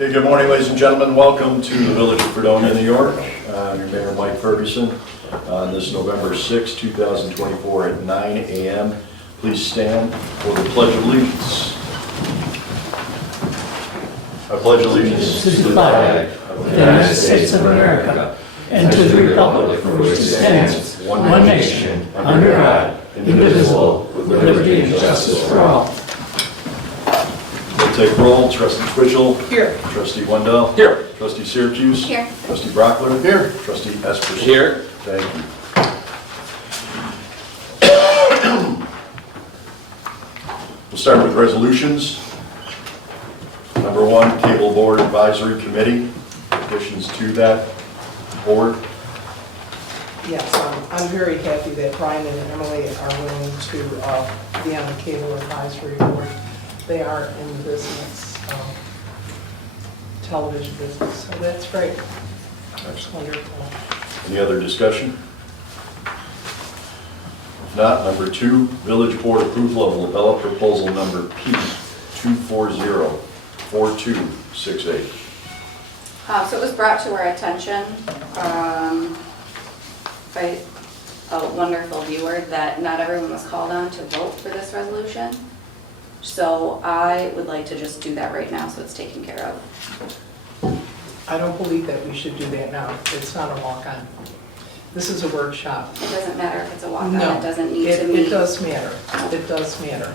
Okay, good morning, ladies and gentlemen. Welcome to the Village of Fredonia, New York. I'm your Mayor, Mike Ferguson. On this November 6, 2024 at 9 a.m. Please stand for the Pledge of Allegiance. I pledge allegiance to the flag of the United States of America and to the republic for which it stands, one nation, under God, indivisible, with liberty and justice for all. We'll take roll. Trustee Twitchell. Here. Trustee Wendell. Here. Trustee Syracuse. Here. Trustee Brockler. Here. Trustee Esperson. Here. Thank you. We'll start with resolutions. Number 1, Cable Board Advisory Committee. Additions to that board. Yes, I'm very happy that Brian and Emily are willing to be on the Cable Advisory Board. They are in the business, television business, so that's great. That's wonderful. Any other discussion? If not, number 2, Village Board approval of Labella proposal number P 2404268. So it was brought to our attention by a wonderful viewer that not everyone was called on to vote for this resolution. So I would like to just do that right now so it's taken care of. I don't believe that we should do that now. It's not a walk-on. This is a workshop. It doesn't matter if it's a walk-on, No, it doesn't need to meet. It does matter. It does matter.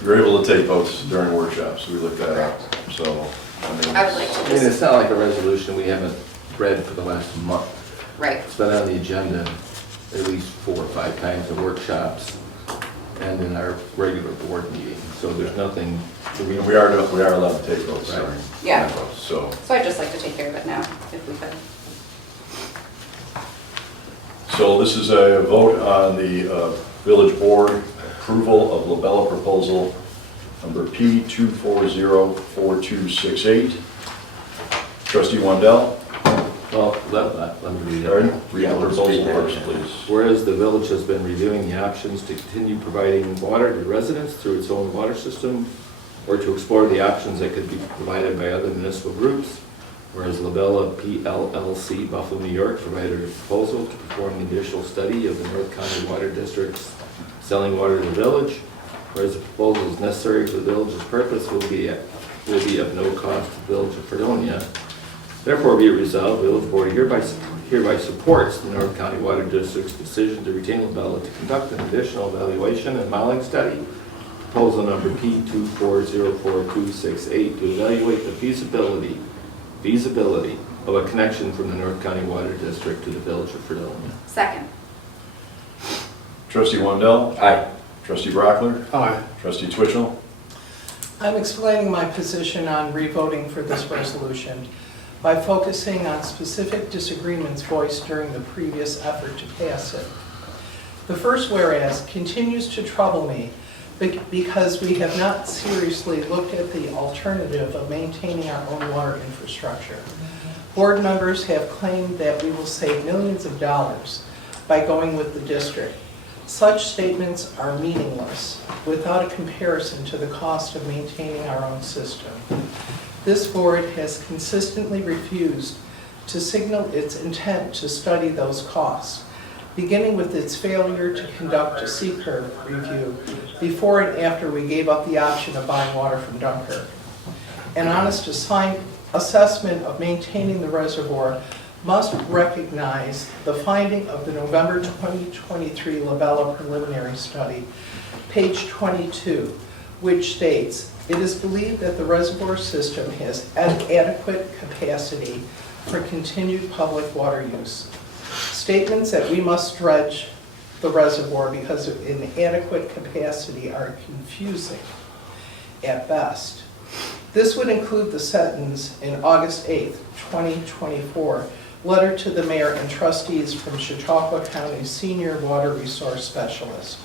You're able to take votes during workshops, we looked that up, so. I would like to I mean, it's just, not like a resolution we haven't read for the last month. right, It's been on the agenda at least 4 or 5 times in workshops and in our regular board meeting. So there's nothing. We are allowed to take votes Right. during Yeah. votes, so. so I'd just like to take care of it now, if we could. So this is a vote on the village board approval of Labella proposal number P 2404268. Trustee Wendell. Well, let me read it. Read the Yeah, let's proposal read that. first, please. Whereas the village has been reviewing the options to continue providing water to residents through its own water system, or to explore the options that could be provided by other municipal groups. Whereas Labella PLLC, Buffalo, New York, provided a proposal to perform the initial study of the North County Water District's selling water to the village. Whereas the proposal is necessary for the village's purpose, will be of no cost to the village of Fredonia. Therefore, be it resolved, the village board hereby supports the North County Water District's decision to retain Labella to conduct an additional evaluation and modeling study, proposal number P 2404268, to evaluate the feasibility of a connection from the North County Water District to the village of Fredonia. Second. Trustee Wendell. Aye. Trustee Brockler. Aye. Trustee Twitchell. I'm explaining my position on revoting for this resolution by focusing on specific disagreements voiced during the previous effort to pass it. The first whereas continues to trouble me because we have not seriously looked at the alternative of maintaining our own water infrastructure. Board members have claimed that we will save millions of dollars by going with the district. Such statements are meaningless without a comparison to the cost of maintaining our own system. This board has consistently refused to signal its intent to study those costs, beginning with its failure to conduct a C-curve review before and after we gave up the option of buying water from Dunkirk. An honest assessment of maintaining the reservoir must recognize the finding of the November 2023 Labella preliminary study, page 22, which states, "It is believed that the reservoir system has adequate capacity for continued public water use." Statements that we must dredge the reservoir because of inadequate capacity are confusing at best. This would include the sentence in August 8th, 2024, letter to the mayor and trustees from Chautauqua County's senior water resource specialist.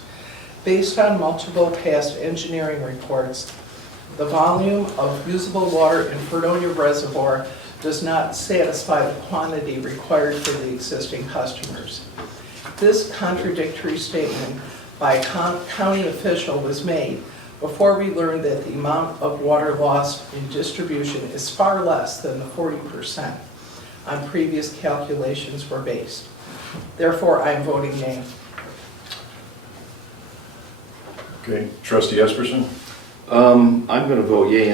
Based on multiple past engineering reports, the volume of usable water in Fredonia Reservoir does not satisfy the quantity required for the existing customers. This contradictory statement by a county official was made before we learned that the amount of water lost in distribution is far less than the 40% on previous calculations were based. Therefore, I am voting nay. Okay, Trustee Esperson? I'm going to vote yea,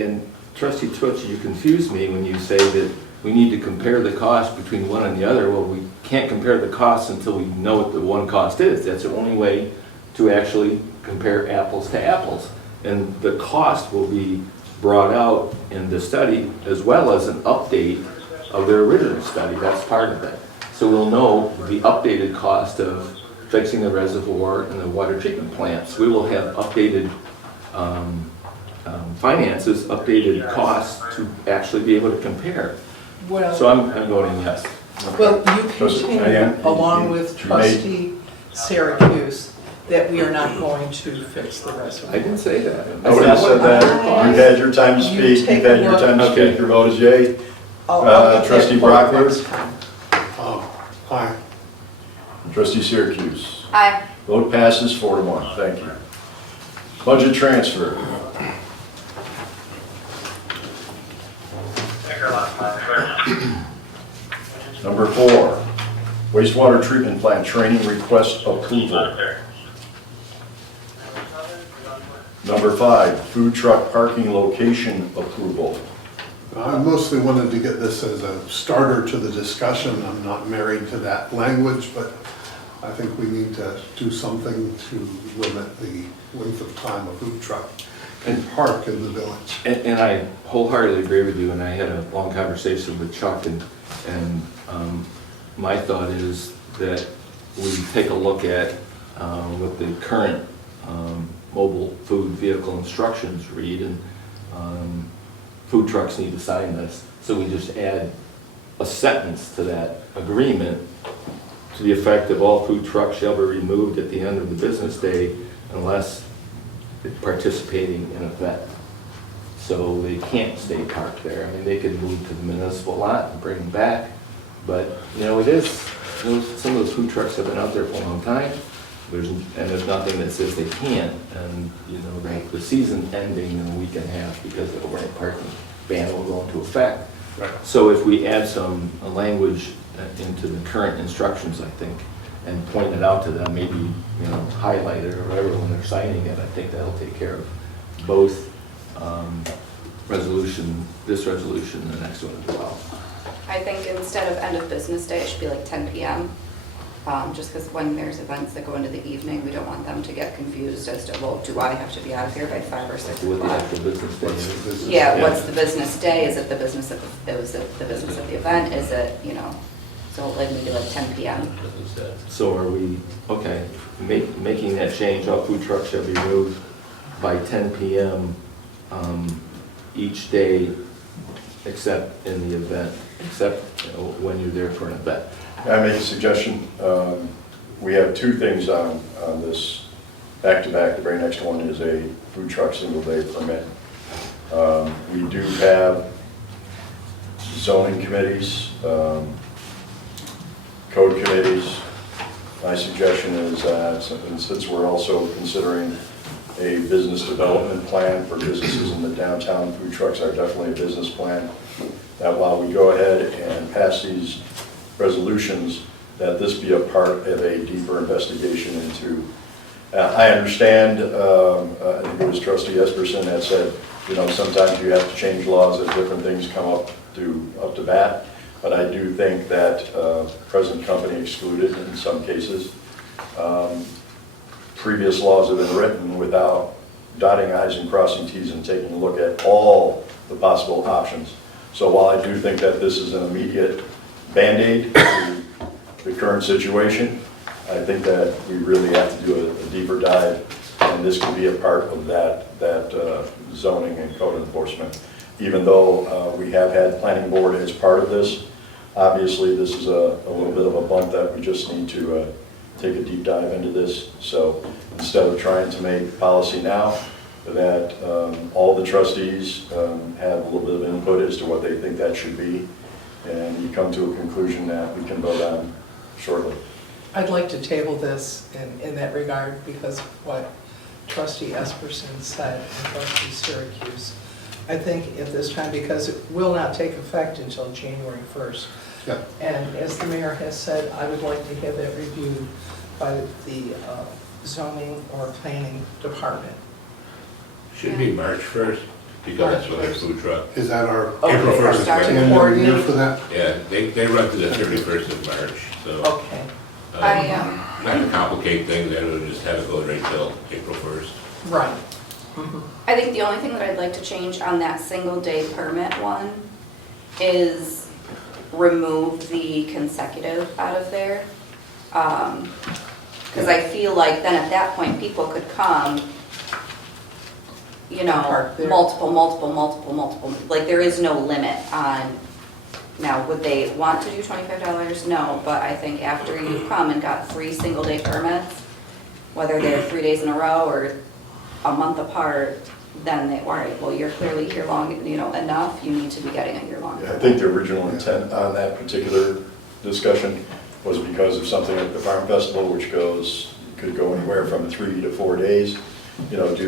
and Trustee Twitch, you confused me when you say that we need to compare the cost between one and the other. Well, we can't compare the costs until we know what the one cost is. That's the only way to actually compare apples to apples. And the cost will be brought out in the study as well as an update of their original study. That's part of it. So we'll know the updated cost of fixing the reservoir and the water treatment plants. We will have updated finances, updated costs to actually be able to compare. Well, So I'm voting yes. well, you Trustee- continue Diane, along you- with you made- Trustee Syracuse that we are not going to fix the reservoir. I didn't say that. Nobody said that. You've had your time to You speak. take You've had your a time to look. speak. Your vote is yea. I'll get that Trustee point Brockler? next time. Aye. Trustee Syracuse. Aye. Vote passes 4-1. Thank you. Budget transfer. Number 4, wastewater treatment plant training request approval. Number 5, food truck parking location approval. I mostly wanted to get this as a starter to the discussion. I'm not married to that language, but I think we need to do something to limit the length of time a food truck can park in the village. And I wholeheartedly agree with you, and I had a long conversation with Chuck, and my thought is that we take a look at what the current mobile food vehicle instructions read, and food trucks need to sign this. So we just add a sentence to that agreement to the effect of all food trucks shall be removed at the end of the business day unless participating in an event. So they can't stay parked there. I mean, they could move to the municipal lot and bring them back, but, you know, it is, some of those food trucks have been out there for a long time. There's nothing that says they can't, and, you know, the season ending in a week and a half because the overnight parking ban will go into effect. Right. So if we add some language into the current instructions, I think, and point it out to them, maybe, you know, highlight it or whatever when they're signing it, I think that'll take care of both this resolution and the next one as well. I think instead of end of business day, it should be like 10 PM. Just because when there's events that go into the evening, we don't want them to get confused as to, well, do I have to be out of here by 5 or 6 With the o'clock? actual business day. What's the business? Yeah, what's the business day? Is it the business of the business of the event? Is it, you know, so like maybe like 10 PM? So are we, okay, making that change, all food trucks shall be removed by 10 PM each day except in the event, except, you know, when you're there for an event. Can I make a suggestion? We have 2 things on this back-to-back. The very next one is a food truck single-day permit. We do have zoning committees, code committees. My suggestion is that since we're also considering a business development plan for businesses in the downtown, food trucks are definitely a business plan, that while we go ahead and pass these resolutions, that this be a part of a deeper investigation into. I understand, I think it was Trustee Esperson that said, you know, sometimes you have to change laws as different things come up to bat, but I do think that present company excluded in some cases. Previous laws have been written without dotting i's and crossing t's and taking a look at all the possible options. So while I do think that this is an immediate Band-Aid to the current situation, I think that we really have to do a deeper dive, and this could be a part of that zoning and code enforcement. Even though we have had planning board as part of this, obviously this is a little bit of a bump that we just need to take a deep dive into this. So instead of trying to make policy now, that all the trustees have a little bit of input as to what they think that should be, and you come to a conclusion that we can vote on shortly. I'd like to table this in that regard because what Trustee Esperson said and Trustee Syracuse. I think at this time, because it will not take effect until January 1st. Yeah. And as the mayor has said, I would like to have that reviewed by the zoning or planning department. Should be March 1st, because that's when our food truck, Is that our April 1st. Start to end of the year coordinate. for that? yeah, they run to the 31st of March, so. Okay, Not to complicate things, I would just have it go right till April 1st. right. Mhm. I think the only thing that I'd like to change on that single day permit one is remove the consecutive out of there. Because I feel like then at that point, people could come, you know, Park there. multiple, like there is no limit on, now, would they want to do $25? No, but I think after you come and got 3 single day permits, whether they're 3 days in a row or a month apart, then they, all right, well, you're clearly here long, you know, enough, you need to be getting a year long. Yeah, I think the original intent on that particular discussion was because of something like the Farm Festival, which could go anywhere from 3 to 4 days. You know, do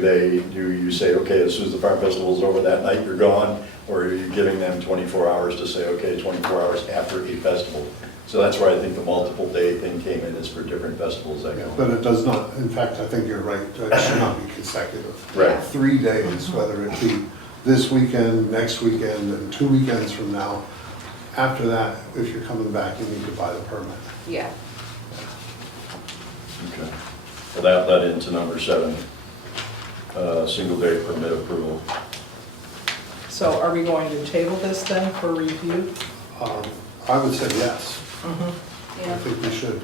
you say, okay, as soon as the Farm Festival's over that night, you're gone? Or are you giving them 24 hours to say, okay, 24 hours after a festival? So that's where I think the multiple day thing came in, is for different festivals that Yeah, go. but it does not, in fact, I think you're right, it should not be consecutive. Right. 3 days, whether it be this weekend, next weekend, and 2 weekends from now. After that, if you're coming back, you need to buy the permit. Yeah. Okay. Well, that led into number 7, single day permit approval. So are we going to table this then for review? I would say yes. Mhm. I Yeah. think we should.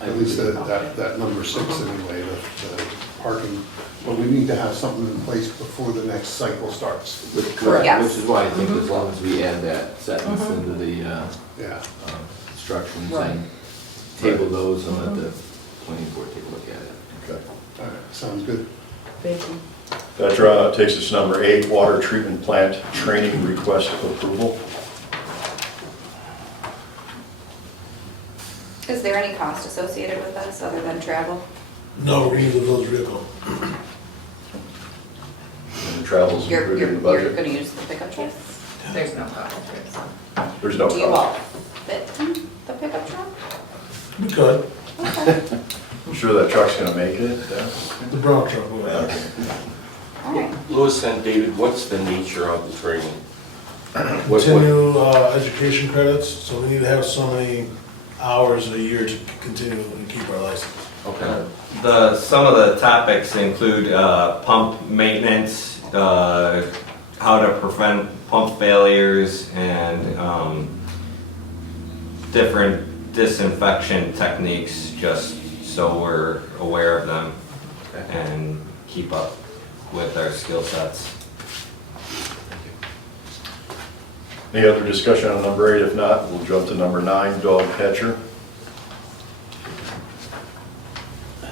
At least that number 6 anyway, the parking. But we need to have something in place before the next cycle starts. Correct, Yes. which is why I think as long as we add that sentence into the Yeah. instructions Right. and table those and let the planning board take a look at it. Okay. All right, sounds good. Thank you. That takes us to number 8, water treatment plant training request approval. Is there any cost associated with this other than travel? No, we use a village vehicle. And the travel's You're included in the gonna budget. use the pickup truck? There's no problem here, so. There's no Do you cost. all fit in the pickup truck? We could, Okay. I'm sure that truck's gonna make it. Yeah. the brown truck will. Okay. All right. Louis and David, what's the nature of the training? Continue education credits, so we need to have so many hours a year to continue and keep our license. Okay. Some of the topics include pump maintenance, how to prevent pump failures, and different disinfection techniques, just so we're aware of them and keep up with our skill sets. Any other discussion on number 8? If not, we'll jump to number 9, dog catcher. I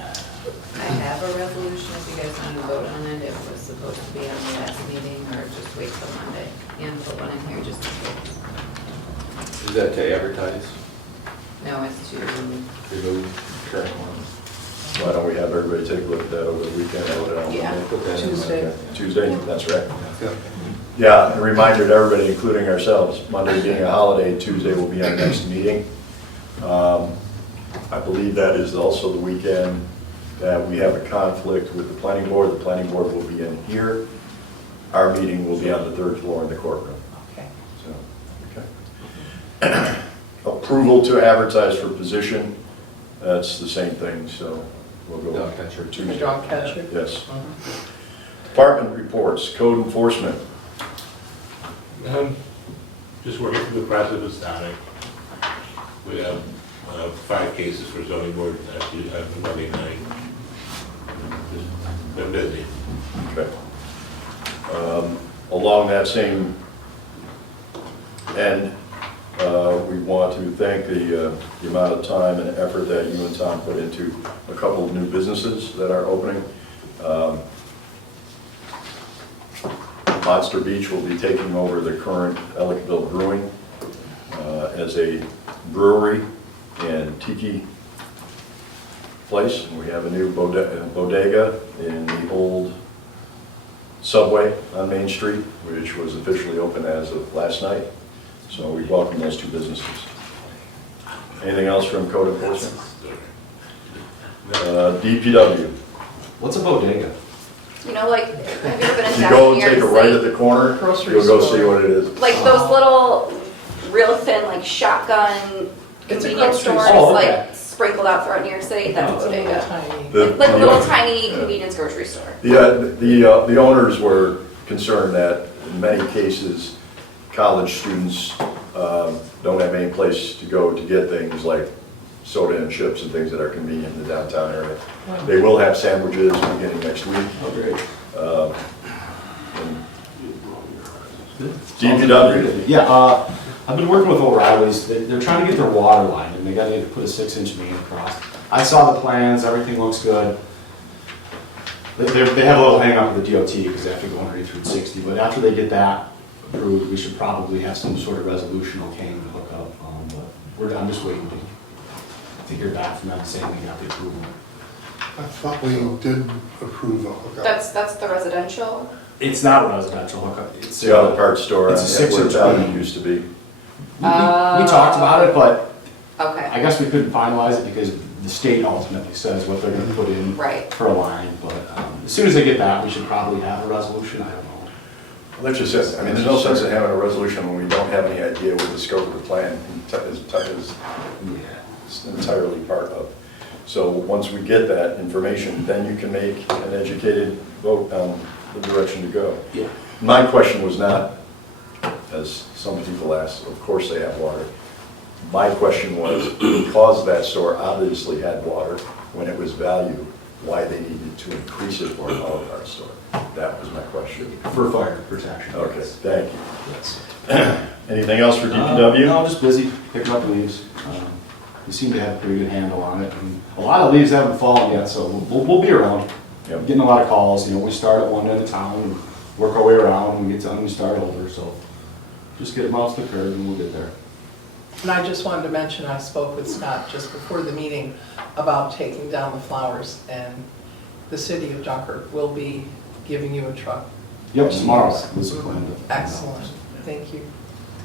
have a resolution if you guys want to vote on it. It was supposed to be on the last meeting or just wait till Monday and put one in here just in case. Is that to advertise No, it's to, for the current ones? Why don't we have everybody take a look at that over the weekend? Vote it on Yeah. Monday? Put that in. Tuesday. Okay. Tuesday, that's right. Yeah. Yeah, a reminder to everybody, including ourselves, Monday being a holiday, Tuesday will be our next meeting. I believe that is also the weekend that we have a conflict with the planning board. The planning board will be in here. Our meeting will be on the 3rd floor in the courtroom. Okay. So, okay. Approval to advertise for position, that's the same thing, so we'll go Dog catcher. for The Tuesday. dog catcher? Yes. Mhm. Department reports, code enforcement. Just working through the process of starting. We have 5 cases for zoning board actually Monday night. Just been busy. Okay. Along that same end, we want to thank the amount of time and effort that you and Tom put into a couple of new businesses that are opening. Monster Beach will be taking over the current Ellicville Brewing as a brewery, and Tiki place, and we have a new bodega in the old Subway on Main Street, which was officially open as of last night. So we welcome those two businesses. Anything else from code enforcement? DPW. What's a bodega? You know, like, have you ever been in If you down go and here take a and right see, at the corner, Grocery you'll go store. see what it is. like those little, real thin, like shotgun It's a convenience grocery stores, store. Oh, okay. like sprinkled out throughout New York City? That's a It's a little bodega. tiny. Like a little The- tiny convenience grocery store. The owners were concerned that in many cases, college students don't have any place to go to get things like soda and chips and things that are convenient in the downtown area. They will have sandwiches beginning next week. Oh, great. and DPW. Yeah, I've been working with O'Reilly's. They're trying to get their water line, and they got to put a 6-inch main across. I saw the plans, everything looks good. They have a little hang up with the DOT because they have to go underneath Route 60, but after they get that approved, we should probably have some sort of resolution okaying the hookup. But I'm just waiting to hear back from them saying they got the approval. I thought we did approve a hookup. That's the residential. It's not a residential hookup. It's The auto parts store on It's a where 6-inch Valley main. used to be. We talked about it, but Okay, I guess we couldn't finalize it because the state ultimately says what they're gonna put in right. for a line, but as soon as they get that, we should probably have a resolution, I don't know. Well, that's just it. I mean, there's no sense in having a resolution when we don't have any idea what the scope of the plan is entirely part of. So once we get that information, then you can make an educated vote on the direction to go. Yeah. My question was not, as some people ask, of course they have water. My question was, because that store obviously had water when it was valued, why they needed to increase it for an auto parts store. That was my question. For fire protection. Okay, yes. thank you. Yes. Anything else for DPW? No, just busy picking up leaves. We seem to have a pretty good handle on it. And a lot of leaves haven't fallen yet, so we'll be around. Yep. Getting a lot of calls, we start at one end of town and work our way around, and we get done and start over, so just get them off the curb and we'll get there. And I just wanted to mention, I spoke with Scott just before the meeting about taking down the flowers, and the city of Dunkirk will be giving you a truck. Yep, tomorrow was the plan. Excellent, thank you.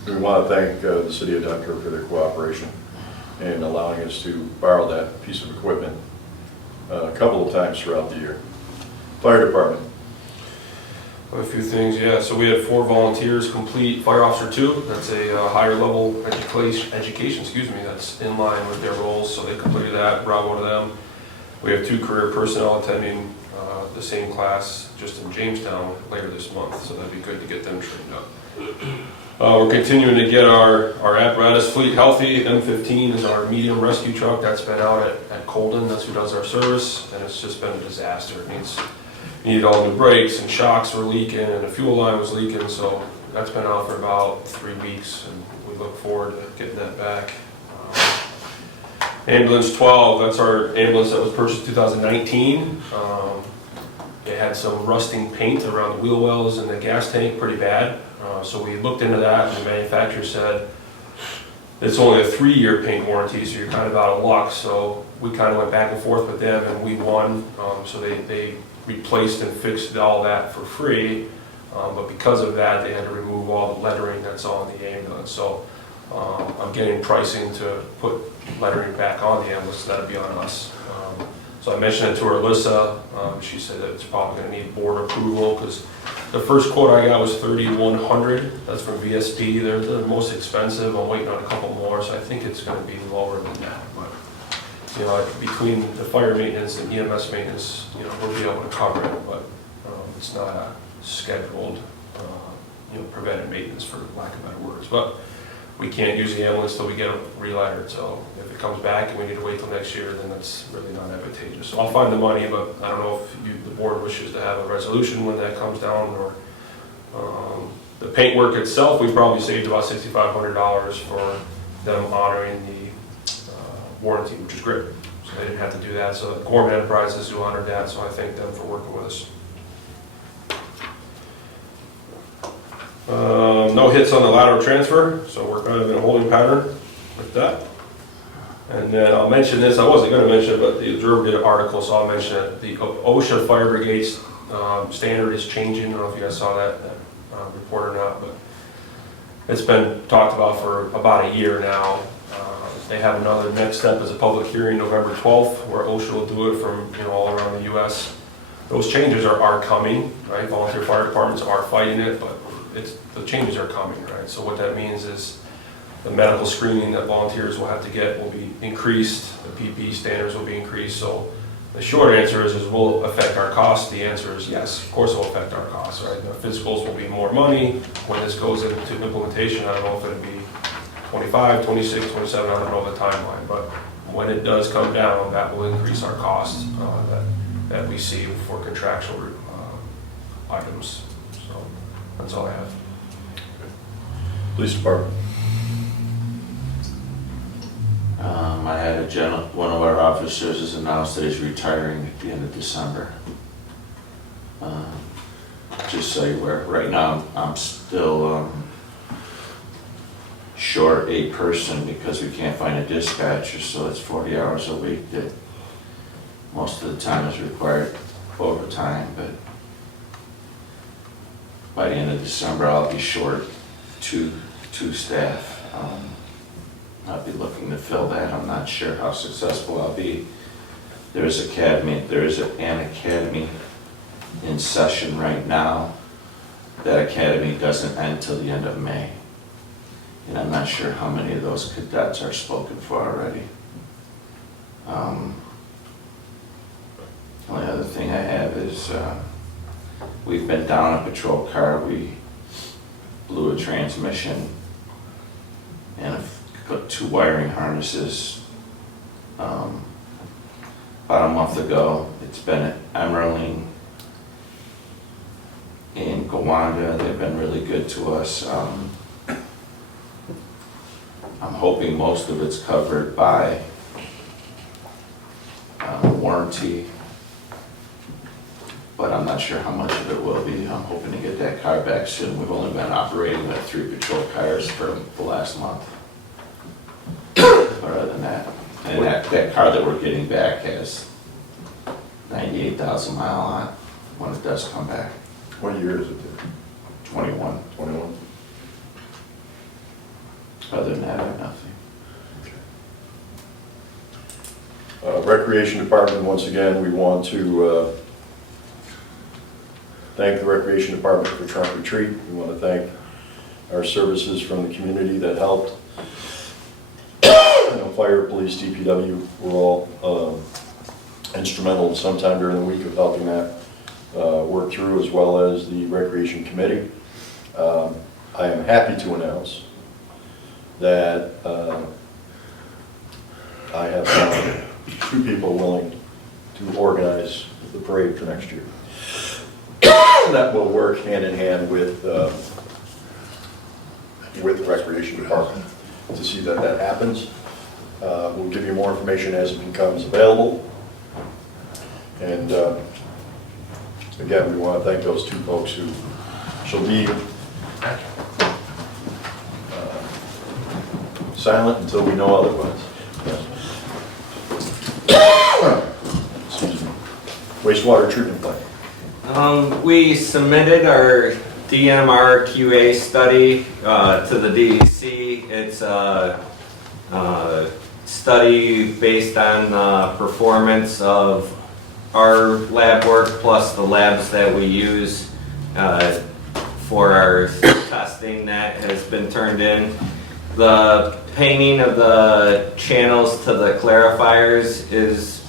We want to thank the city of Dunkirk for their cooperation in allowing us to borrow that piece of equipment a couple of times throughout the year. Fire department. A few things, yeah. So we had 4 volunteers complete Fire Officer 2. That's a higher level education, that's in line with their roles. So they completed that, bravo to them. We have 2 career personnel attending the same class just in Jamestown later this month. So that'd be good to get them trained up. We're continuing to get our apparatus fleet healthy. M15 is our medium rescue truck that's been out at Colden. That's who does our service, and it's just been a disaster. It needed all new brakes, and shocks were leaking, and the fuel line was leaking. So that's been out for about 3 weeks, and we look forward to getting that back. Ambulance 12, that's our ambulance that was purchased in 2019. It had some rusting paint around the wheel wells and the gas tank pretty bad. So we looked into that, and the manufacturer said it's only a 3-year paint warranty, so you're kind of out of luck. So we kind of went back and forth with them, and we won. So they replaced and fixed all that for free. But because of that, they had to remove all the lettering that's on the ambulance. So I'm getting pricing to put lettering back on the ambulance, so that'll be on us. So I mentioned it to her, Alyssa. She said that it's probably going to need board approval because the first quote I got was $3,100. That's from VSD. They're the most expensive. I'm waiting on a couple more, so I think it's going to be lower than that. But between the fire maintenance and EMS maintenance, we'll be able to cover it. But it's not a scheduled, preventive maintenance, for lack of better words. But we can't use the ambulance till we get it relettered. So if it comes back and we need to wait till next year, then that's really not advantageous. So I'll find the money, but I don't know if the board wishes to have a resolution when that comes down, or the paint work itself. We probably saved about $6,500 for them honoring the warranty, which is great. So they didn't have to do that. So Gorman Enterprises who honored that, so I thank them for working with us. No hits on the lateral transfer, so we're kind of in a holding pattern with that. And then I'll mention this, I wasn't gonna mention it, but the Observer did an article, so I'll mention it. The OSHA Fire Brigade's standard is changing. I don't know if you guys saw that report or not, but it's been talked about for about a year now. They have another next step as a public hearing November 12th, where OSHA will do it from all around the U.S. Those changes are coming, right? Volunteer fire departments are fighting it, but the changes are coming, right? So what that means is the medical screening that volunteers will have to get will be increased, the PPE standards will be increased. So the short answer is will it affect our costs? The answer is yes, of course it will affect our costs, right? The physicals will be more money. When this goes into implementation, I don't know if it'll be 25, 26, 27, I don't know the timeline, but when it does come down, that will increase our costs that we see for contractual items. So that's all I have. Police Department. I had one of our officers has announced that he's retiring at the end of December. Just so you're aware, right now I'm still short a person because we can't find a dispatcher, so it's 40 hours a week that most of the time is required overtime, but by the end of December I'll be short two staff. I'll be looking to fill that. I'm not sure how successful I'll be. There is an academy in session right now. That academy doesn't end till the end of May. And I'm not sure how many of those cadets are spoken for already. The only other thing I have is we've been down a patrol car. We blew a transmission and got 2 wiring harnesses about a month ago. It's been at Emmerling in Gowanda. They've been really good to us. I'm hoping most of it's covered by warranty, but I'm not sure how much of it will be. I'm hoping to get that car back soon. We've only been operating with 3 patrol cars for the last month. But other than that, and that car that we're getting back has 98,000 mile on it when it does come back. What year is it? 21. 21. Other than that, I have nothing. Recreation Department, once again, we want to thank the Recreation Department for Trunk or Treat. We want to thank our services from the community that helped. Fire, police, DPW were all instrumental sometime during the week of helping that work through, as well as the Recreation Committee. I am happy to announce that I have found 2 people willing to organize the parade for next year. That will work hand in hand with the Recreation Department to see that that happens. We'll give you more information as it becomes available. And again, we want to thank those 2 folks who shall be silent until we know otherwise. Excuse me. Wastewater treatment plant. We submitted our DMR QA study to the DEC. It's a study based on performance of our lab work plus the labs that we use for our testing that has been turned in. The painting of the channels to the clarifiers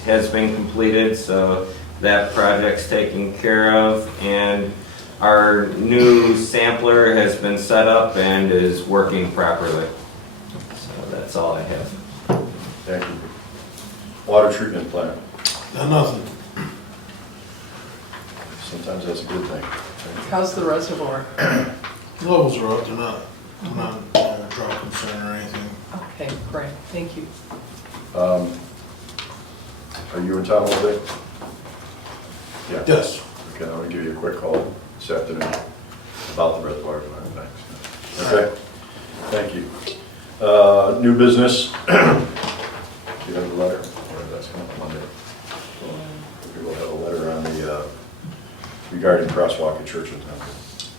has been completed, so that project's taken care of, and our new sampler has been set up and is working properly. So that's all I have. Thank you. Water treatment plant. Nothing. Sometimes that's a good thing. How's the reservoir? Levels are up, they're not a drought concern or anything. Okay, great, thank you. Are you in town all day? Yeah. Yes. Okay, I'm gonna give you a quick call this afternoon about the reservoir plant. Thanks. Okay, thank you. New business. regarding crosswalk at Church and Temple.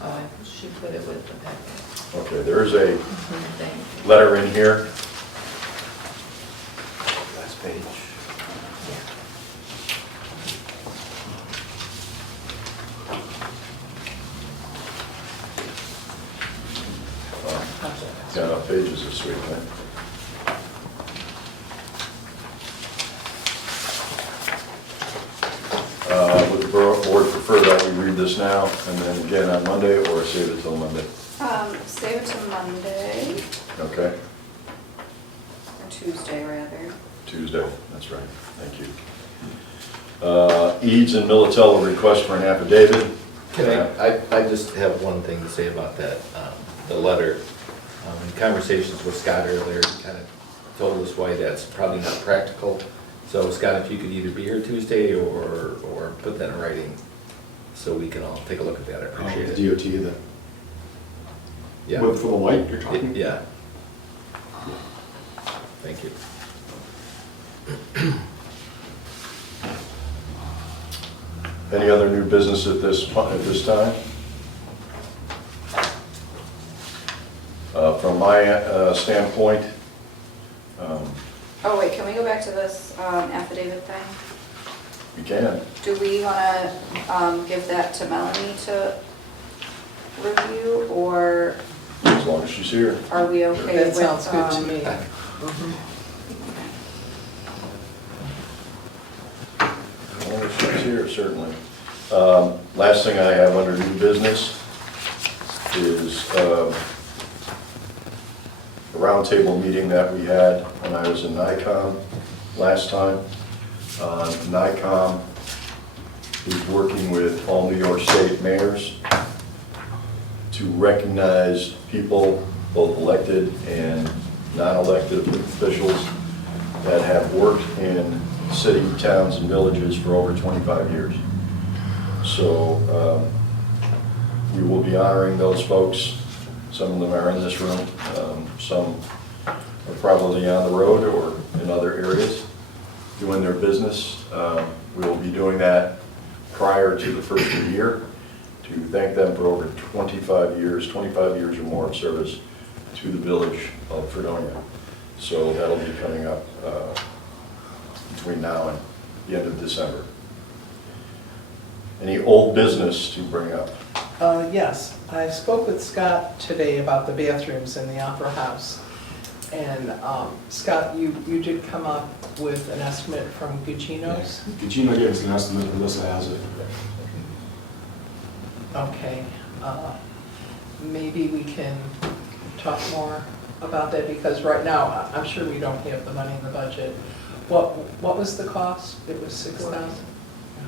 Oh, I should put it with the packet. Okay, there is a Thank letter in here. Last page. Got enough pages this week, right? Would the board prefer that we read this now and then again on Monday, or save it till Monday? Save it to Monday, Okay, or Tuesday rather. Tuesday, that's right, thank you. Eads and Militello request for an affidavit. I just have one thing to say about that, the letter. In conversations with Scott earlier, he kind of told us why that's probably not practical. So Scott, if you could either be here Tuesday or put that in writing so we can all take a look at that, I appreciate it. The DOT, Yeah. for the light you're talking? Yeah. Thank you. Any other new business at this time? From my standpoint, Oh wait, can we go back to this affidavit thing? you can. Do we wanna give that to Melanie to review, or As long as she's here. are we okay That with? sounds good to me. As long as she's here, certainly. Last thing I have under new business is a roundtable meeting that we had when I was in NICOM last time. NICOM is working with all New York State mayors to recognize people, both elected and non-elected officials, that have worked in city, towns, and villages for over 25 years. So we will be honoring those folks. Some of them are in this room. Some are probably on the road or in other areas doing their business. We will be doing that prior to the first of the year to thank them for over 25 years or more of service to the village of Fredonia. So that'll be coming up between now and the end of December. Any old business to bring up? Yes, I spoke with Scott today about the bathrooms in the Opera House. And Scott, you did come up with an estimate from Guccino's? Gugino gave us an estimate, Melissa has it. Okay, maybe we can talk more about that, because right now, I'm sure we don't have the money in the budget. What was the cost? It was 6,000?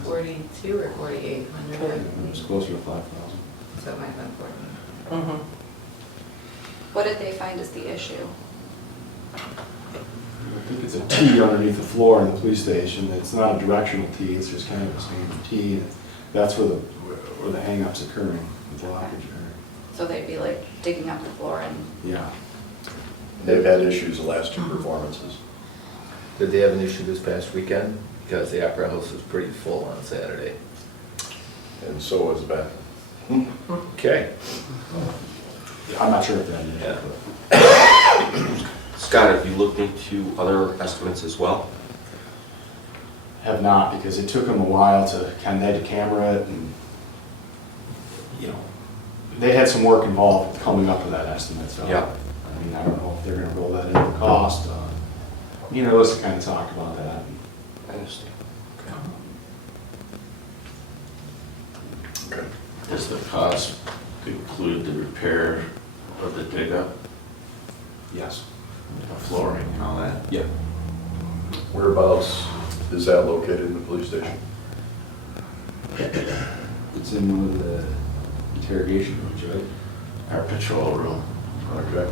42 or 4,800, It was closer to 5,000. so it might have been 14. Mm-hmm. What did they find is the issue? I think it's a T underneath the floor in the police station. It's not a directional T, it's just kind of a standard T. And that's where the hang-up's occurring, the blockage occurring. So they'd be like digging up the floor and, Yeah. They've had issues the last two performances. Did they have an issue this past weekend? Because the Opera House was pretty full on Saturday. And so was Beth. Okay. I'm not sure if that is. Yeah. Scott, have you looked into other estimates as well? Have not, because it took them a while to kind of had to camera it, and, you know, they had some work involved coming up with that estimate, so. Yeah. I mean, I don't know if they're gonna roll that into the cost. You know, let's kind of talk about that. I understand. Okay. Does the cost include the repair of the dig-up, Yes. the flooring and all that? Yep. Whereabouts is that located in the police station? It's in one of the interrogation rooms, right? Our patrol room? Okay.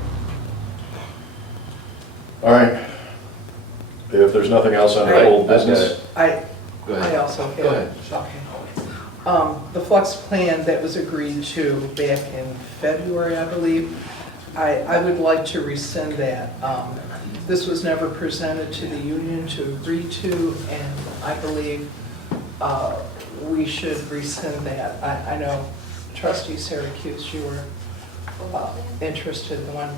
All right. If there's nothing else on our old business, Go ahead. I also have. Go ahead. Okay. The flux plan that was agreed to back in February, I believe, I would like to rescind that. This was never presented to the union to agree to, and I believe we should rescind that. I know trustee Syracuse, you were interested in the one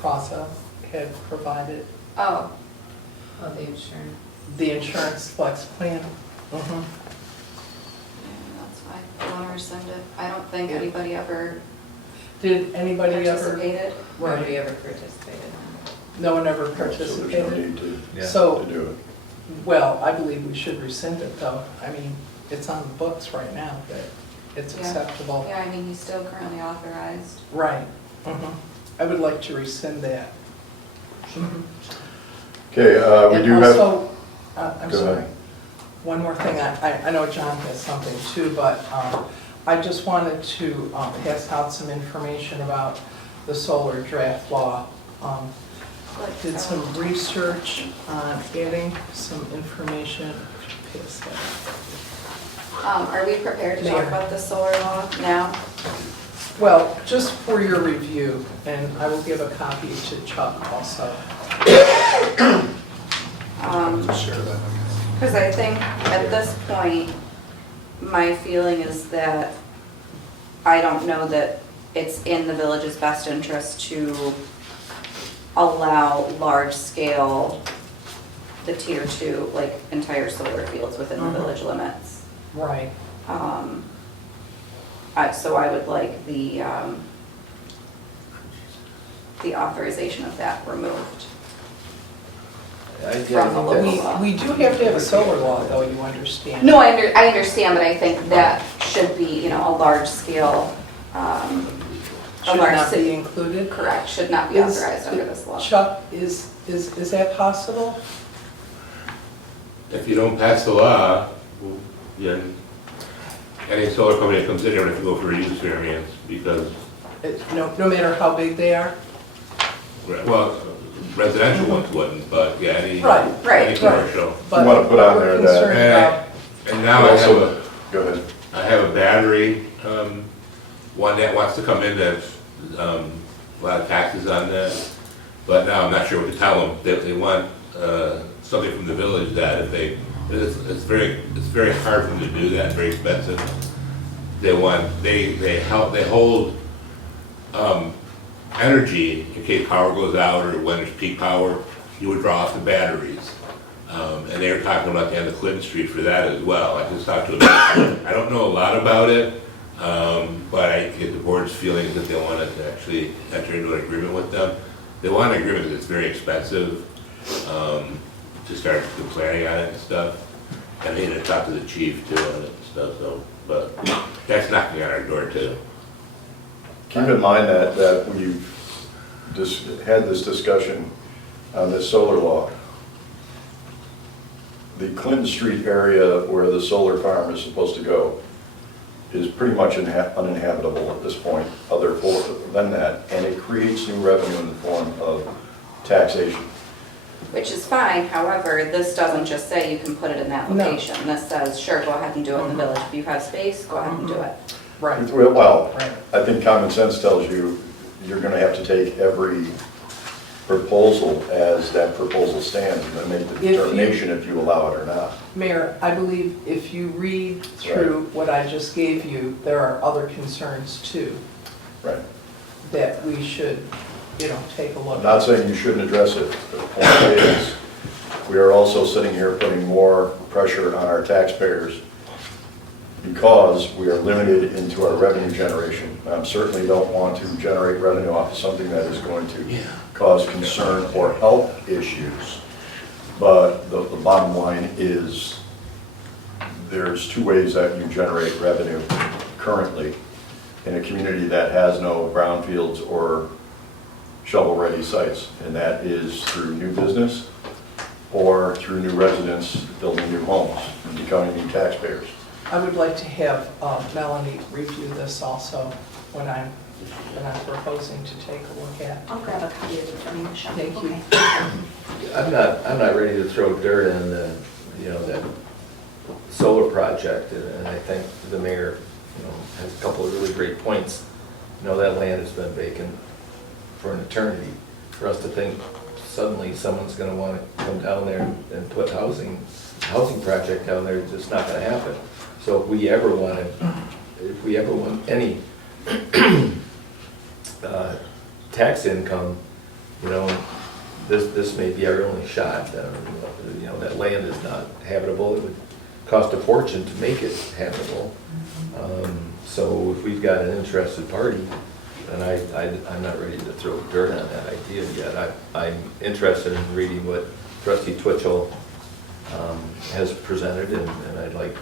Crassa had provided, Oh, the insurance. the insurance flex plan. Yeah, that's fine. I want to rescind it. I don't think anybody ever Did anybody ever? participated. Nobody ever participated in No one ever So there's no participated? need to So, do it. well, I believe we should rescind it though. I mean, it's on the books right now that it's Yeah. acceptable. Yeah, I mean, he's still currently authorized. Right. I would like to rescind that. Okay, we And do have, also, I'm Go sorry, ahead. one more thing, I know John has something too, but I just wanted to pass out some information about the solar draft law. Did some research on adding some information. Pass that. Are we prepared to Mayor. talk about the solar law now? Well, just for your review, and I will give a copy to Chuck also. Share that. Because I think at this point, my feeling is that I don't know that it's in the village's best interest to allow large-scale, the tier 2, like entire solar fields within the village limits. Right. So I would like the authorization of that removed from the local law. We do have to have a solar law, though, you understand. No, I understand, but I think that should be, a large scale, Should not be included. correct, should not be Is- authorized under this law. Chuck, is that possible? If you don't pass the law, then any solar company that comes in here would have to go for a use variance because, No matter how big they are? well, residential ones wouldn't, but yeah, any Right. commercial. But wanna put on we're there that- concerned about- And now I have a, go ahead. I have a battery, one that wants to come in that's, a lot of taxes on that. But now I'm not sure what to tell them. They want, somebody from the village that if they, it's very hard for them to do that, very expensive. They hold, energy in case power goes out or when there's peak power, you would draw off the batteries. And they were talking about the end of Clinton Street for that as well. I just talked to them. I don't know a lot about it, but I get the board's feeling that they want to actually enter into an agreement with them. They want an agreement that's very expensive to start the planning on it and stuff. And I need to talk to the chief too on it and stuff, so, but that's knocking on our door too. Keep in mind that when you just had this discussion on this solar law, the Clinton Street area where the solar farm is supposed to go is pretty much uninhabitable at this point, other than that, and it creates new revenue in the form of taxation. Which is fine, however, this doesn't just say you can put it in that No. location. This says, sure, go ahead and do it in the village. If you have space, go ahead and do it. Right. Well, Right. I think common sense tells you you're going to have to take every proposal as that proposal stands and then make the If you- determination if you allow it or not. Mayor, I believe if you read through what I just gave you, there are other concerns too, Right. that we should, take a look I'm at. not saying you shouldn't address it. The point is, we are also sitting here putting more pressure on our taxpayers because we are limited into our revenue generation. I certainly don't want to generate revenue off of something that is going to cause concern or health issues. But the bottom line is, there's two ways that you generate revenue currently in a community that has no brownfields or shovel-ready sites, and that is through new business or through new residents building new homes and becoming new taxpayers. I would like to have Melanie review this also when I'm proposing to take a look at. I'll grab a copy of it from you, Michelle. Thank you. I'm not ready to throw dirt in the, that solar project, and I think the mayor, has a couple of really great points. That land has been vacant for an eternity. For us to think suddenly someone's gonna want to come down there and put housing housing project down there, it's just not gonna happen. So if we ever want any tax income, you know, this may be our only shot. You know, that land is not habitable. It would cost a fortune to make it habitable. So if we've got an interested party, then I'm not ready to throw dirt on that idea yet. I'm interested in reading what Trustee Twitchell has presented, and I'd like,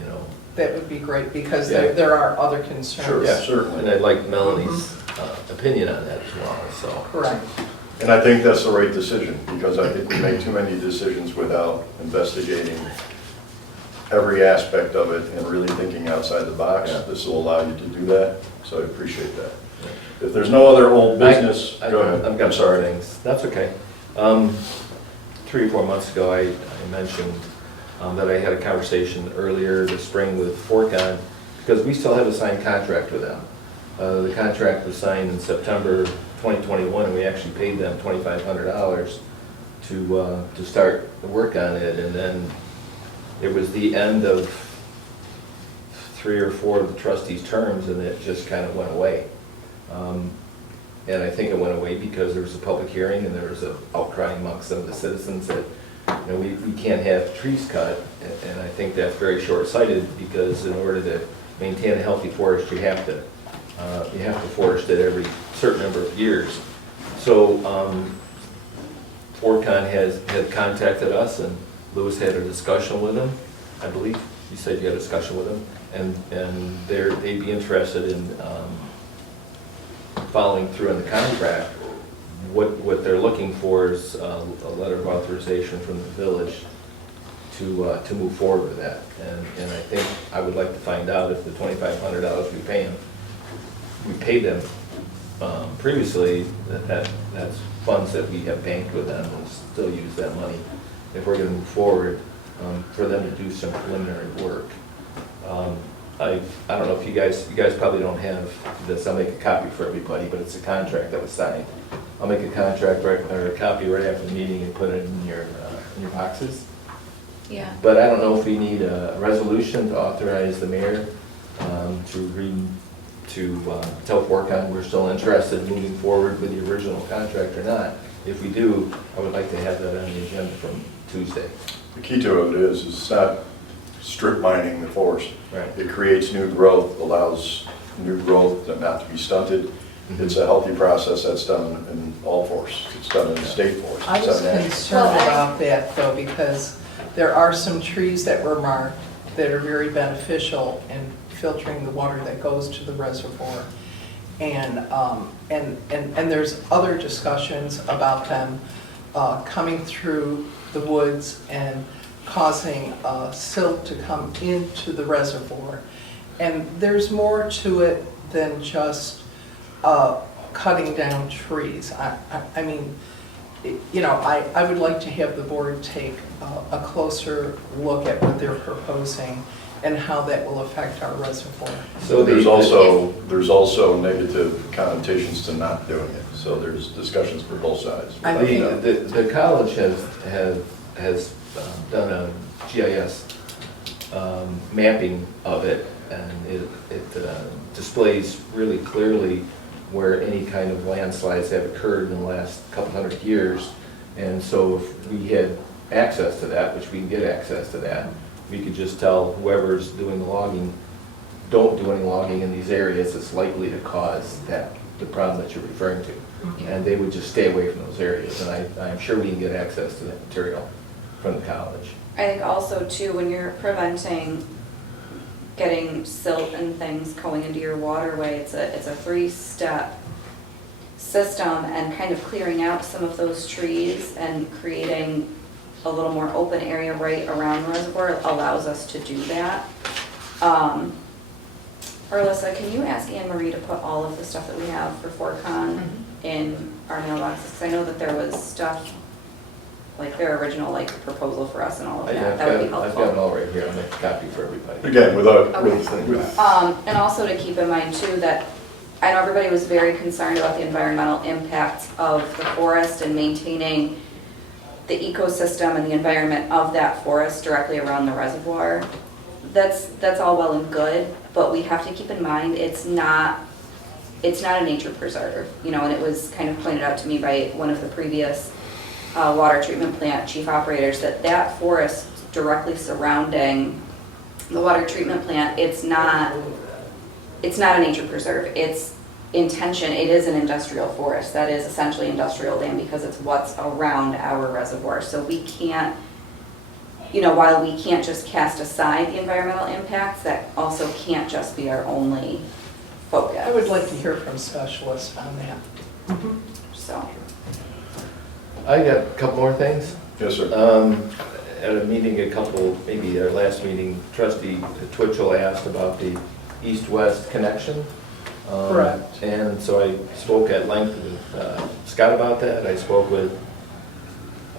you know. That would be great, because Yeah. there are other concerns. Yeah, certainly. And I'd like Melanie's opinion on that as well, so. Correct. And I think that's the right decision, because I think we make too many decisions without investigating every aspect of it and really thinking outside the box. Yeah. This will allow you to do that, so I appreciate that. If there's no other old business, go ahead. I've got I'm sorry. things. That's okay. 3 or 4 months ago, I mentioned that I had a conversation earlier this spring with Forcon, because we still have a signed contract with them. The contract was signed in September 2021, and we actually paid them $2,500 to start the work on it, and then it was the end of 3 or 4 of the trustees' terms, and it just kind of went away. And I think it went away because there was a public hearing and there was an outcry amongst some of the citizens that, you know, we can't have trees cut, and I think that's very short-sighted, because in order to maintain a healthy forest, you have to forest it every certain number of years. So Forcon had contacted us, and Louis had a discussion with them, I believe. You said you had a discussion with them, and they'd be interested in following through on the contract. What they're looking for is a letter of authorization from the village to move forward with that. And I think I would like to find out if the $2,500 we pay them, we paid them previously, that's funds that we have banked with them and still use that money. If we're gonna move forward, for them to do some preliminary work. I don't know if you guys probably don't have this. I'll make a copy for everybody, but it's a contract that was signed. I'll make a contract or a copy right after the meeting and put it in your boxes. Yeah. But I don't know if we need a resolution to authorize the mayor to tell Forcon we're still interested in moving forward with the original contract or not. If we do, I would like to have that on the agenda from Tuesday. The key to it is it's not strip mining the forest. Right. It creates new growth, allows new growth not to be stunted. Mm-hmm. It's a healthy process that's done in all forests. It's done in state forests. I It's was done in- concerned about that, though, because there are some trees that were marked that are very beneficial in filtering the water that goes to the reservoir. And there's other discussions about them coming through the woods and causing silt to come into the reservoir. And there's more to it than just cutting down trees. I mean, you know, I would like to have the board take a closer look at what they're proposing and how that will affect our reservoir. So there's also negative connotations to not doing it. So there's discussions for both sides. I think- The college has done a GIS mapping of it, and it displays really clearly where any kind of landslides have occurred in the last couple hundred years. And so if we had access to that, which we can get access to that, we could just tell whoever's doing the logging, don't do any logging in these areas. It's likely to cause the problem that you're referring to. And they would just stay away from those areas. And I'm sure we can get access to that material from the college. I think also too, when you're preventing getting silt and things going into your waterway, it's a 3-step system, and kind of clearing out some of those trees and creating a little more open area right around the reservoir allows us to do that. Arlissa, can you ask Anne Marie to put all of the stuff that we have for Forcon in our mailboxes? Because I know that there was stuff, like their original proposal for us and all of that. That would be helpful. I've got it all right here. I'll make a copy for everybody. Again, without, Okay. with And also to keep in mind too that I know everybody was very concerned about the environmental impacts of the forest and maintaining the ecosystem and the environment of that forest directly around the reservoir, that's all well and good, but we have to keep in mind, it's not a nature preserve, you know, and it was kind of pointed out to me by one of the previous water treatment plant chief operators that forest directly surrounding the water treatment plant, it's not a nature preserve. It's intention, it is an industrial forest. That is essentially industrial land because it's what's around our reservoir. So we can't, you know, while we can't just cast aside the environmental impacts, that also can't just be our only focus. I would like to hear from specialists on that. So, I got a couple more things. Yes, sir. At a meeting, maybe our last meeting, Trustee Twitchell asked about the east-west connection. Correct. And so I spoke at length with Scott about that. I spoke with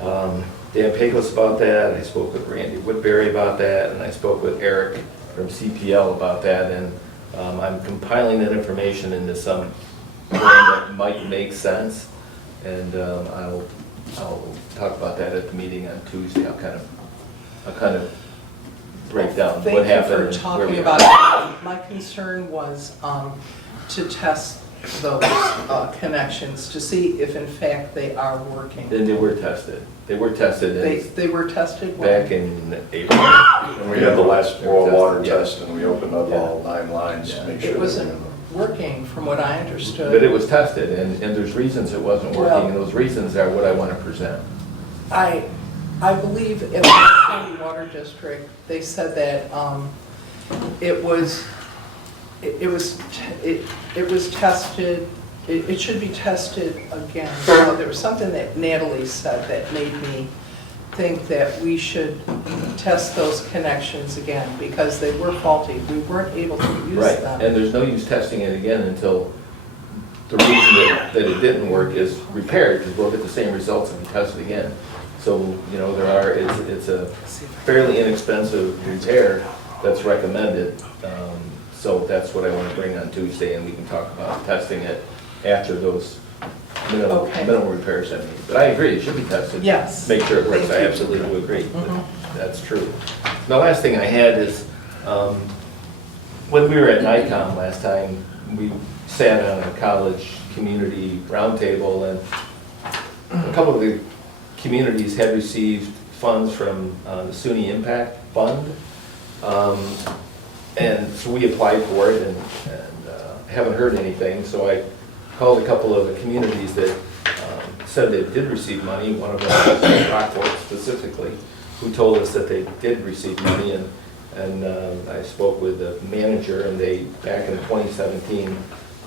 Dan Pecos about that. I spoke with Randy Woodbury about that. And I spoke with Eric from CPL about that. And I'm compiling that information into some form that might make sense. And I'll talk about that at the meeting on Tuesday. I'll kind of break down what happened. Thank you for and where we talking are. about it. My concern was to test those connections, to see if in fact they are working. Then they were tested. They were tested They were tested back in April. And we had the last boil water Yeah. test, and we opened up all 9 lines to make sure. It that wasn't working from what I understood. But it was tested, and there's reasons it wasn't working, and those reasons are what I want to present. I believe in the County Water District, they said that it was tested, it should be tested again. So there was something that Natalie said that made me think that we should test those connections again because they were faulty. We weren't able to use Right, them. and there's no use testing it again until the reason that it didn't work is repaired, because we'll get the same results if we test it again. So, you know, it's a fairly inexpensive repair that's recommended. So that's what I want to bring on Tuesday, and we can talk about testing it after those minimal repairs I made. But I agree, it should be tested. Yes. Make sure it works, Thank I you. absolutely do agree. That's true. The last thing I had is, when we were at NICOM last time, we sat on a college community roundtable, and a couple of the communities had received funds from the SUNY Impact Fund. And so we applied for it and haven't heard anything. So I called a couple of the communities that said they did receive money. One of them was Rockport specifically, who told us that they did receive money. And I spoke with the manager, and they, back in 2017,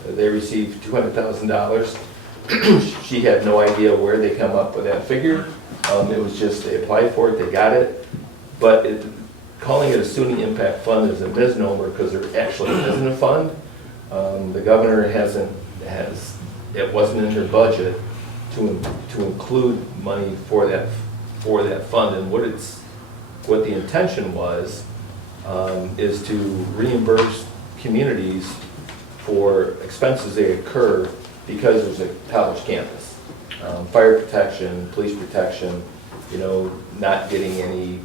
they received $200,000. She had no idea where they come up with that figure. It was just, they applied for it, they got it. But calling it a SUNY Impact Fund is a misnomer because there actually isn't a fund. The governor it wasn't in her budget to include money for that fund. And what the intention was is to reimburse communities for expenses they occur because it was a college campus. Fire protection, police protection, you know, not getting any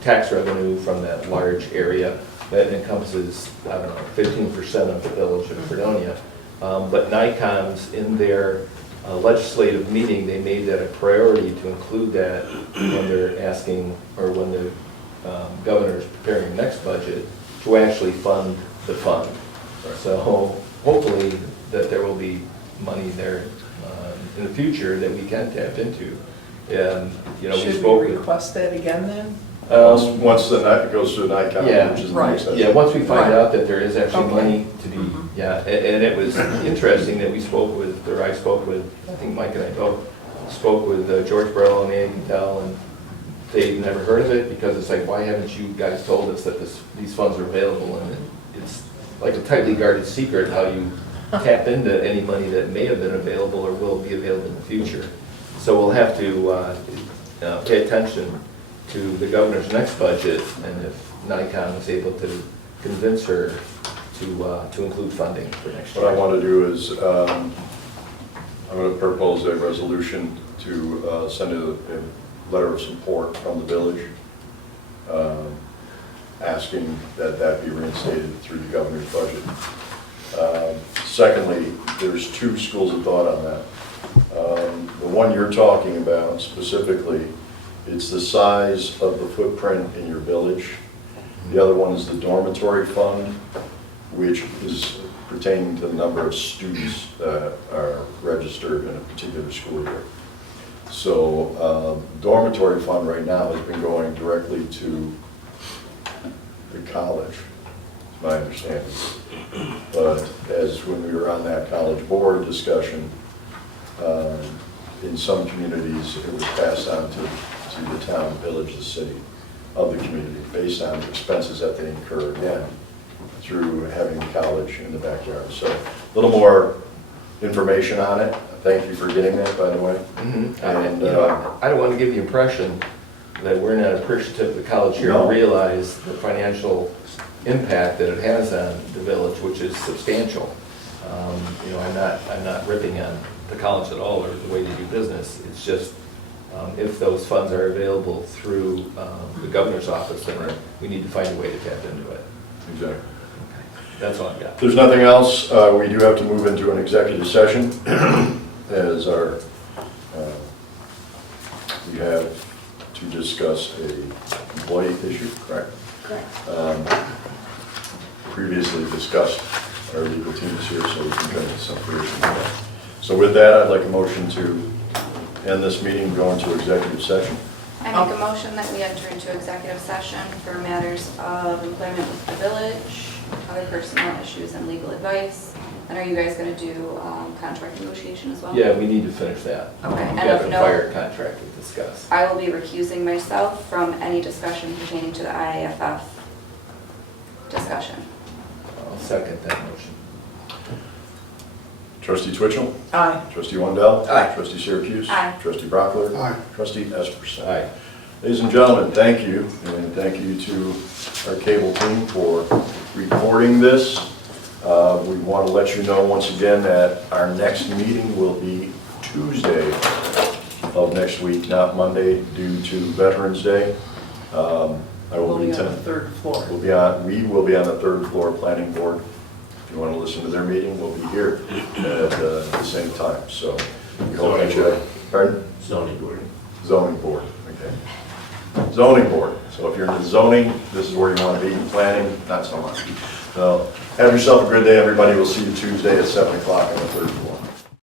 tax revenue from that large area that encompasses, 15% of the village of Fredonia. But NICOM's, in their legislative meeting, they made that a priority to include that when they're asking, or when the governor's preparing the next budget, to actually fund the fund. So hopefully that there will be money there in the future that we can tap into. And, you know, Should spoke we with, request that again then? Once the night goes through NICOM, which is the next step. yeah, once we find Right. out that there is actually Okay. money to be, and it was interesting that I spoke with, I think Mike and I both spoke with George Burrell and Andy Dell, and they'd never heard of it, because it's like, why haven't you guys told us that these funds are available? And it's like a tightly guarded secret how you tap into any money that may have been available or will be available in the future. So we'll have to pay attention to the governor's next budget, and if NICOM is able to convince her to include funding for next year. What I want to do is, I'm going to propose a resolution to send to letter of support from the village, asking that that be reinstated through the governor's budget. Secondly, there's 2 schools of thought on that. The one you're talking about specifically, it's the size of the footprint in your village. The other one is the dormitory fund, which is pertaining to the number of students that are registered in a particular school year. So dormitory fund right now has been going directly to the college, is my understanding. But as when we were on that college board discussion, in some communities, it was passed on to the town, village, the city of the community, based on the expenses that they incur, again, through having college in the backyard. So a little more information on it. Thank you for getting that, by the way. And I don't want to give the impression that we're not appreciative of the college here No. and realize the financial impact that it has on the village, which is substantial. You know, I'm not ripping on the college at all or the way they do business. It's just, if those funds are available through the governor's office, then we need to find a way to tap into it. Exactly. That's all I've got. If there's nothing else, we do have to move into an executive session as our, we have to discuss a employee issue, correct? Correct. Previously discussed, our legal team is here, so we can get into some fruition. So with that, I'd like a motion to end this meeting and go into executive session. I make a motion that we enter into executive session for matters of employment with the village, other personnel issues, and legal advice. And are you guys going to do contract negotiation as well? Yeah, we need to finish that. Okay, We've and got of the note- fire contract to discuss. I will be recusing myself from any discussion pertaining to the IAFF discussion. I'll second that motion. Trustee Twitchell? Aye. Trustee Wendell? Aye. Trustee Syracuse? Aye. Trustee Brockler? Aye. Trustee Esperson? Aye. Ladies and gentlemen, thank you, and thank you to our cable team for recording this. We want to let you know once again that our next meeting will be Tuesday of next week, not Monday, due to Veterans Day. I will We'll be be on the attending. 3rd floor. We will be on the 3rd floor planning board. If you want to listen to their meeting, we'll be here at the same time, so. we hope that you- Pardon? Zoning board. Zoning board, okay. Zoning board, so if you're in zoning, this is where you want to be, planning, not so much. So, have yourself a good day, everybody, we'll see you Tuesday at 7 o'clock on the 3rd floor.